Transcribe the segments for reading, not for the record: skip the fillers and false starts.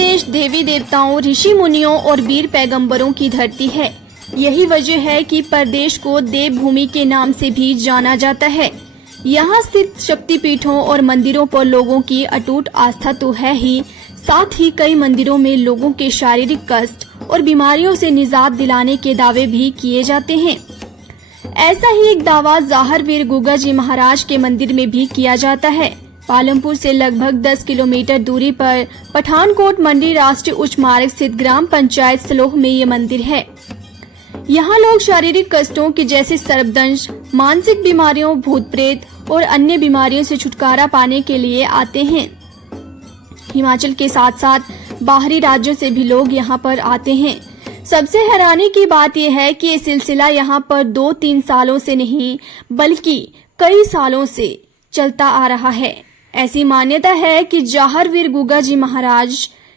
प्रदेश देवी देवताओं, ऋषि मुनियों और वीर पैगंबरों की धरती है। यही वजह है कि प्रदेश को देवभूमि के नाम से भी जाना जाता है। यहाँ स्थित शक्तिपीठों और मंदिरों पर लोगों की अटूट आस्था तो है ही, साथ ही कई मंदिरों में लोगों के शारीरिक कष्ट और बीमारियों से निजात दिलाने के दावे भी किए जाते हैं। ऐसा ही एक दावा जाहर वीर गुगा जी महाराज के मंदिर में भी किया जाता है। पालमपुर से लगभग 10 किलोमीटर दूरी पर पठानकोट मंडी राष्ट्रीय उच्च मार्ग स्थित ग्राम पंचायत सलोह में ये मंदिर है। यहाँ लोग शारीरिक कष्टों की जैसे सर्पदंश, मानसिक बीमारियों, भूत प्रेत और अन्य बीमारियों से छुटकारा पाने के लिए आते हैं। हिमाचल के साथ साथ बाहरी राज्यों से भी लोग यहाँ पर आते हैं। सबसे हैरानी की बात यह है कि ये सिलसिला यहाँ पर 2-3 सालों से नहीं बल्कि कई सालों से चलता आ रहा है। ऐसी मान्यता है कि जाहर वीर गुगा जी महाराज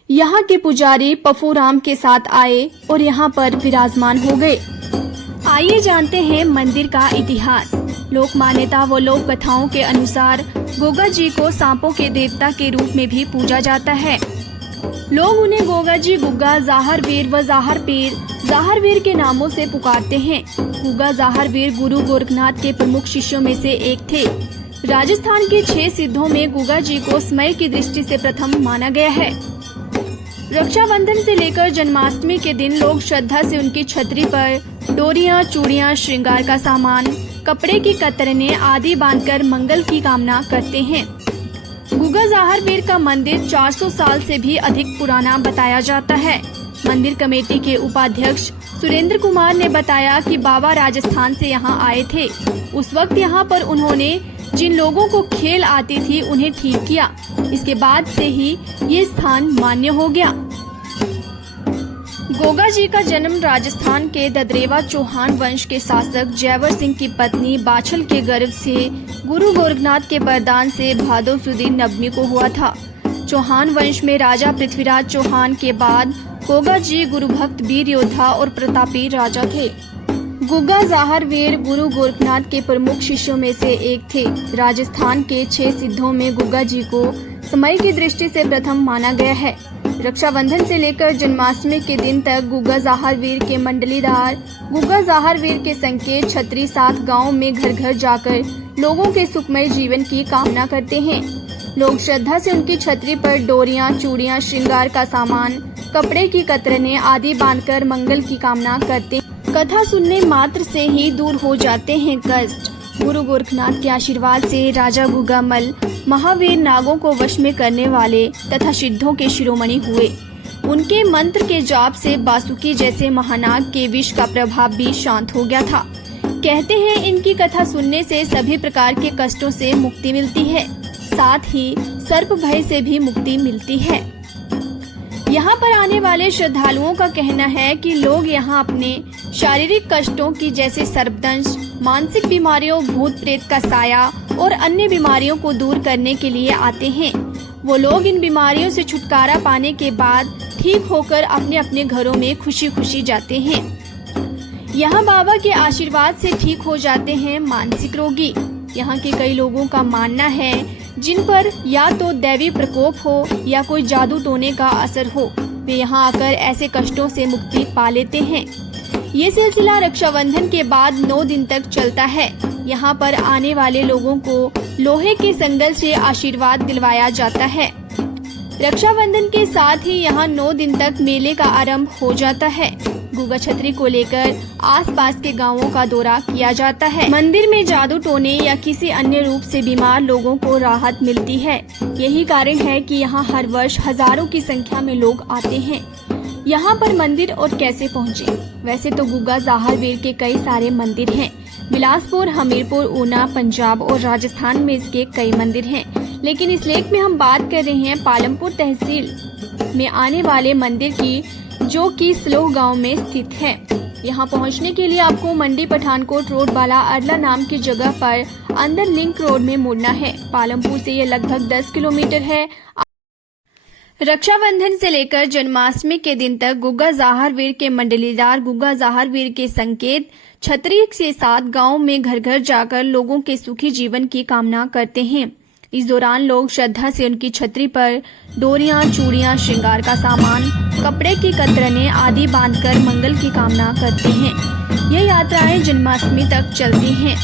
यहाँ के पुजारी पफूराम के साथ आए और यहाँ पर विराजमान हो गए। आइए जानते हैं मंदिर का इतिहास। लोक मान्यता व लोक कथाओं के अनुसार गोगा जी को सांपों के देवता के रूप में भी पूजा जाता है। लोग उन्हें गोगा जी, गुग्गा, जाहर वीर व जाहर पीर, जाहर वीर के नामों से पुकारते हैं। गुग्गा जाहर वीर गुरु गोरखनाथ के प्रमुख शिष्यों में से एक थे। राजस्थान के 6 सिद्धों में गुगा जी को समय की दृष्टि से प्रथम माना गया है। रक्षाबंधन से लेकर जन्माष्टमी के दिन लोग श्रद्धा से उनकी छतरी पर डोरियां, चूड़ियां, श्रृंगार का सामान, कपड़े की कतरने आदि बांधकर मंगल की कामना करते हैं। गुगा जाहर वीर का मंदिर 400 साल से भी अधिक पुराना बताया जाता है। मंदिर कमेटी के उपाध्यक्ष सुरेंद्र कुमार ने बताया कि बाबा राजस्थान से यहाँ आए थे। उस वक्त यहाँ पर उन्होंने जिन लोगों को खेल आती थी उन्हें ठीक किया। इसके बाद से ही ये स्थान मान्य हो गया। गोगा जी का जन्म राजस्थान के ददरेवा चौहान वंश के शासक जयवर सिंह की पत्नी बाछल के गर्भ से गुरु गोरखनाथ के वरदान से भादो सुदीन नवमी को हुआ था। चौहान वंश में राजा पृथ्वीराज चौहान के बाद गोगा जी गुरु भक्त, वीर योद्धा और प्रतापी राजा थे। गुगा जाहर वीर गुरु गोरखनाथ के प्रमुख शिष्यों में से एक थे। राजस्थान के 6 सिद्धों में गुगा जी को समय की दृष्टि से प्रथम माना गया है। रक्षाबंधन से लेकर जन्माष्टमी के दिन तक गुगा जाहर वीर के मंडलीदार गुगा जाहर वीर के संकेत छतरी साथ गांव में घर घर जाकर लोगों के सुखमय जीवन की कामना करते हैं। लोग श्रद्धा से उनकी छतरी पर डोरियां, चूड़ियां, श्रृंगार का सामान, कपड़े की कतरने आदि बांधकर मंगल की कामना करते हैं। कथा सुनने मात्र से ही दूर हो जाते हैं कष्ट। गुरु गोरखनाथ के आशीर्वाद से राजा गुगामल महावीर नागों को वश में करने वाले तथा सिद्धों के शिरोमणि हुए। उनके मंत्र के जाप से बासुकी जैसे महानाग के विष का प्रभाव भी शांत हो गया था। कहते हैं इनकी कथा सुनने से सभी प्रकार के कष्टों से मुक्ति मिलती है, साथ ही सर्प भय से भी मुक्ति मिलती है। यहाँ पर आने वाले श्रद्धालुओं का कहना है कि लोग यहाँ अपने शारीरिक कष्टों की जैसे सर्पदंश, मानसिक बीमारियों, भूत प्रेत का साया और अन्य बीमारियों को दूर करने के लिए आते हैं। वो लोग इन बीमारियों से छुटकारा पाने के बाद ठीक होकर अपने अपने घरों में खुशी खुशी जाते हैं। यहाँ बाबा के आशीर्वाद से ठीक हो जाते हैं मानसिक रोगी। यहाँ के कई लोगों का मानना है जिन पर या तो दैवी प्रकोप हो या कोई जादू टोने का असर हो, वे यहाँ आकर ऐसे कष्टों से मुक्ति पा लेते हैं। ये सिलसिला रक्षाबंधन के बाद 9 दिन तक चलता है। यहाँ पर आने वाले लोगों को लोहे के संगल से आशीर्वाद दिलवाया जाता है। रक्षाबंधन के साथ ही यहाँ 9 दिन तक मेले का आरंभ हो जाता है। गुगा छतरी को लेकर आसपास के गांवों का दौरा किया जाता है। मंदिर में जादू टोने या किसी अन्य रूप से बीमार लोगों को राहत मिलती है। यही कारण है कि यहाँ हर वर्ष हजारों की संख्या में लोग आते हैं। यहाँ पर मंदिर और कैसे पहुँचे? वैसे तो गुगा जाहर वीर के कई सारे मंदिर हैं। बिलासपुर, हमीरपुर, ऊना, पंजाब और राजस्थान में इसके कई मंदिर हैं, लेकिन इस लेख में हम बात कर रहे हैं पालमपुर तहसील में आने वाले मंदिर की, जो कि सलोह गांव में स्थित है। यहाँ पहुँचने के लिए आपको मंडी पठानकोट रोड वाला अरला नाम की जगह पर अंदर लिंक रोड में मुड़ना है। पालमपुर से ये लगभग 10 किलोमीटर है। रक्षाबंधन से लेकर जन्माष्टमी के दिन तक गुगा जाहर वीर के मंडलीदार गुगा जाहर वीर के संकेत छतरी के साथ गांव में घर घर जाकर लोगों के सुखी जीवन की कामना करते हैं। इस दौरान लोग श्रद्धा से उनकी छतरी पर डोरियां, चूड़ियां, श्रृंगार का सामान, कपड़े की कतरने आदि बांधकर मंगल की कामना करते हैं। ये यात्राएं जन्माष्टमी तक चलती हैं।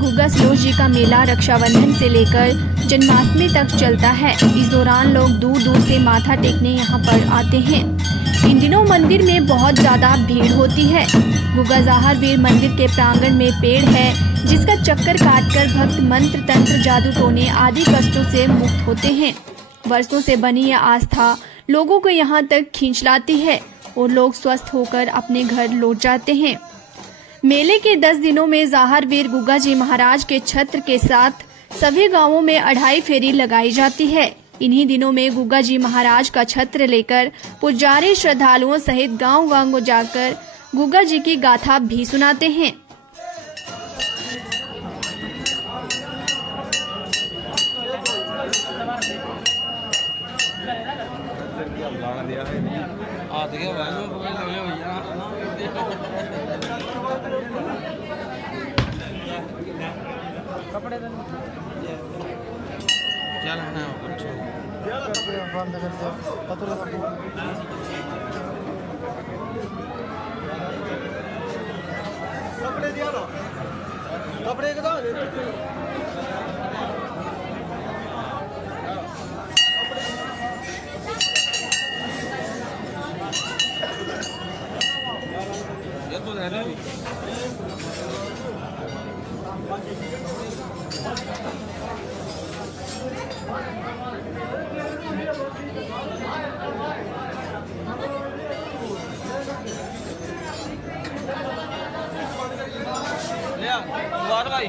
गुग्गा सलोच जी का मेला रक्षाबंधन से लेकर जन्माष्टमी तक चलता है। इस दौरान लोग दूर दूर से माथा टेकने यहाँ पर आते हैं। इन दिनों मंदिर में बहुत ज्यादा भीड़ होती है। गुग्गा ज़ाहर वीर मंदिर के प्रांगण में पेड़ है, जिसका चक्कर काटकर भक्त मंत्र, तंत्र, जादू टोने आदि कष्टों से मुक्त होते हैं। वर्षों से बनी यह आस्था लोगों को यहाँ तक खींच लाती है और लोग स्वस्थ होकर अपने घर लौट जाते हैं। मेले के 10 दिनों में ज़ाहर वीर गुग्गा जी महाराज के छत्र के साथ सभी गांवों में अढ़ाई फेरी लगाई जाती है। इन्हीं दिनों में गुग्गा जी महाराज का छत्र लेकर पुजारी श्रद्धालुओं सहित गांव-गांव जाकर गुग्गा जी की गाथा भी सुनाते हैं। क्या लेना है कुछ कपड़े दिया ना कपड़े के ये तो रहना भी ले आ भाई